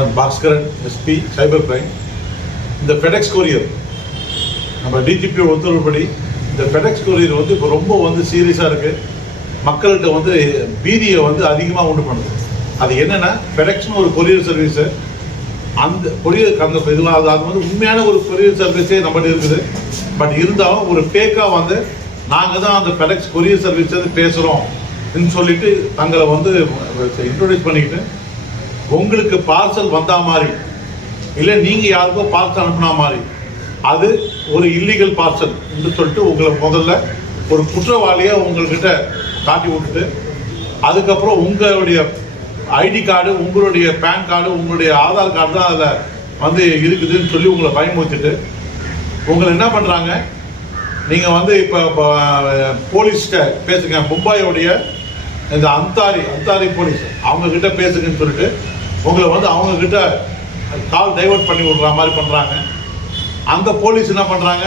நான் Bhaskaran SP cyber crime. இந்த FedEx courier நம்ம டிஜிபி உத்தரவுப்படி இந்த ஃபெடெக்ஸ் கொரியர் வந்து இப்போ ரொம்ப சீரியஸாக இருக்குது. மக்கள்கிட்ட பீதியை அதிகமாக உண்டு பண்ணுது. அது என்னென்னா, ஃபெடெக்ஸ்னு ஒரு கொரியர் சர்வீஸு, அந்த கொரியர் அந்த இதெல்லாம் அது உண்மையான ஒரு கொரியர் சர்வீஸே நம்மகிட்ட இருக்குது. பட் இருந்தாலும் ஒரு ஃபேக்காக நாங்கள் தான் அந்த ஃபெடெக்ஸ் கொரியர் சர்வீஸ் பேசுகிறோம் சொல்லிட்டு தங்களை இன்ட்ரோடியூஸ் பண்ணிக்கிட்டு உங்களுக்கு பார்சல் வந்தா மாதிரி இல்லை நீங்கள் யாருக்கோ பார்சல் அனுப்புனா மாதிரி அது ஒரு இல்லீகல் பார்சல் என்று சொல்லிட்டு உங்களை முதல்ல ஒரு குற்றவாளியாக உங்கள்கிட்ட காட்டி விட்டுட்டு அதுக்கப்புறம் உங்களுடைய ஐடி கார்டு, உங்களுடைய பேன் கார்டு, உங்களுடைய ஆதார் கார்டு தான் அதில் இருக்குதுன்னு சொல்லி உங்களை பயமுறுத்திட்டு உங்களை என்ன பண்ணுறாங்க, நீங்கள் இப்போ போலீஸ்கிட்ட பேசுங்க, மும்பாயோடைய இந்த அந்தாரி போலீஸ் அவங்கக்கிட்ட பேசுங்கன்னு சொல்லிட்டு உங்களை அவங்கக்கிட்ட கால் டைவர்ட் பண்ணி விடுற மாதிரி பண்ணுறாங்க. அந்த போலீஸ் என்ன பண்ணுறாங்க,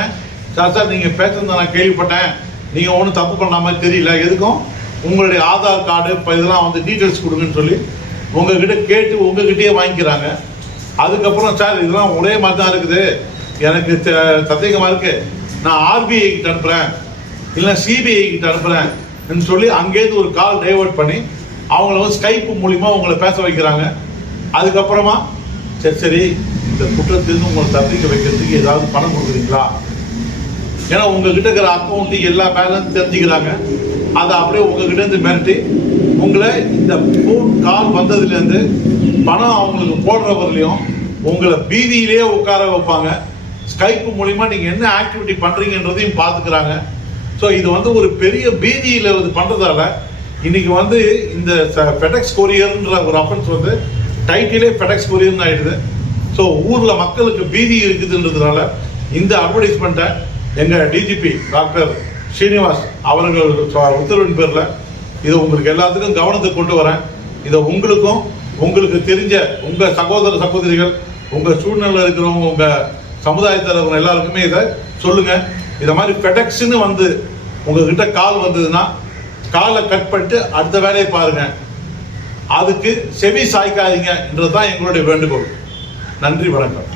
சார் நீங்கள் பேசுறத நான் கேள்விப்பட்டேன், நீங்கள் ஒன்றும் தப்பு பண்ண மாதிரி தெரியல, எதுக்கும் உங்களுடைய ஆதார் கார்டு இப்போ இதெல்லாம் டீட்டெயில்ஸ் கொடுங்கன்னு சொல்லி உங்ககிட்ட கேட்டு உங்ககிட்டயே வாங்கிக்கிறாங்க. அதுக்கப்புறம் சார் இதெல்லாம் ஒரே மாதிரி தான் இருக்குது, எனக்கு சந்தேகமாக இருக்குது, நான் ஆர்பிஐ கிட்ட அனுப்புகிறேன் இல்லை சிபிஐ கிட்ட அனுப்புகிறேன்னு சொல்லி அங்கேருந்து ஒரு கால் டைவர்ட் பண்ணி அவங்கள ஸ்கைப் மூலிமா உங்களை பேச வைக்கிறாங்க. அதுக்கப்புறமா சரி இந்த குற்றத்திலிருந்து உங்களை தப்பிக்க வைக்கிறதுக்கு ஏதாவது பணம் கொடுக்குறீங்களா, ஏன்னா உங்ககிட்ட இருக்கிற அக்கௌண்ட்டு எல்லா பேலன்ஸ் தெரிஞ்சுக்கிறாங்க. அதை அப்படியே உங்ககிட்ட இருந்து மிரட்டி உங்களை இந்த ஃபோன் கால் வந்ததுலேருந்து பணம் அவங்களுக்கு போடுறவர்களையும் உங்களை பீதியிலேயே உட்கார வைப்பாங்க. ஸ்கைப் மூலிமா நீங்கள் என்ன ஆக்டிவிட்டி பண்ணுறீங்கன்றதையும் பார்த்துக்கிறாங்க. ஸோ இது ஒரு பெரிய பீதியில் பண்ணுறதால இன்னைக்கு இந்த ஃபெடெக்ஸ் கொரியர்ன்ற ஒரு அஃபென்ஸ் டைட்டிலே ஃபெடெக்ஸ் கொரியர்னு ஆயிடுது. ஸோ ஊரில் மக்களுக்கு பீதி இருக்குதுன்றதுனால இந்த அட்வர்டைஸ்மெண்ட்டை எங்கள் டிஜிபி டாக்டர் ஸ்ரீனிவாஸ் அவர்கள் உத்தரவின் பேரில் இதை உங்களுக்கு எல்லாத்துக்கும் கவனத்துக்கு கொண்டு வரேன். இதை உங்களுக்கு தெரிஞ்ச உங்கள் சகோதர சகோதரிகள், உங்கள் சூழ்நிலை இருக்கிறவங்க, உங்கள் சமுதாயத்தில் எல்லாருக்குமே இதை சொல்லுங்கள். இதை மாதிரி ஃபெடெக்ஸ்ன்னு உங்ககிட்ட கால் வந்ததுன்னா காலை கட் பண்ணிட்டு அடுத்த வேலையை பாருங்க, அதுக்கு செவி சாய்க்காதீங்கன்றது தான் எங்களுடைய வேண்டுகோள். நன்றி, வணக்கம்.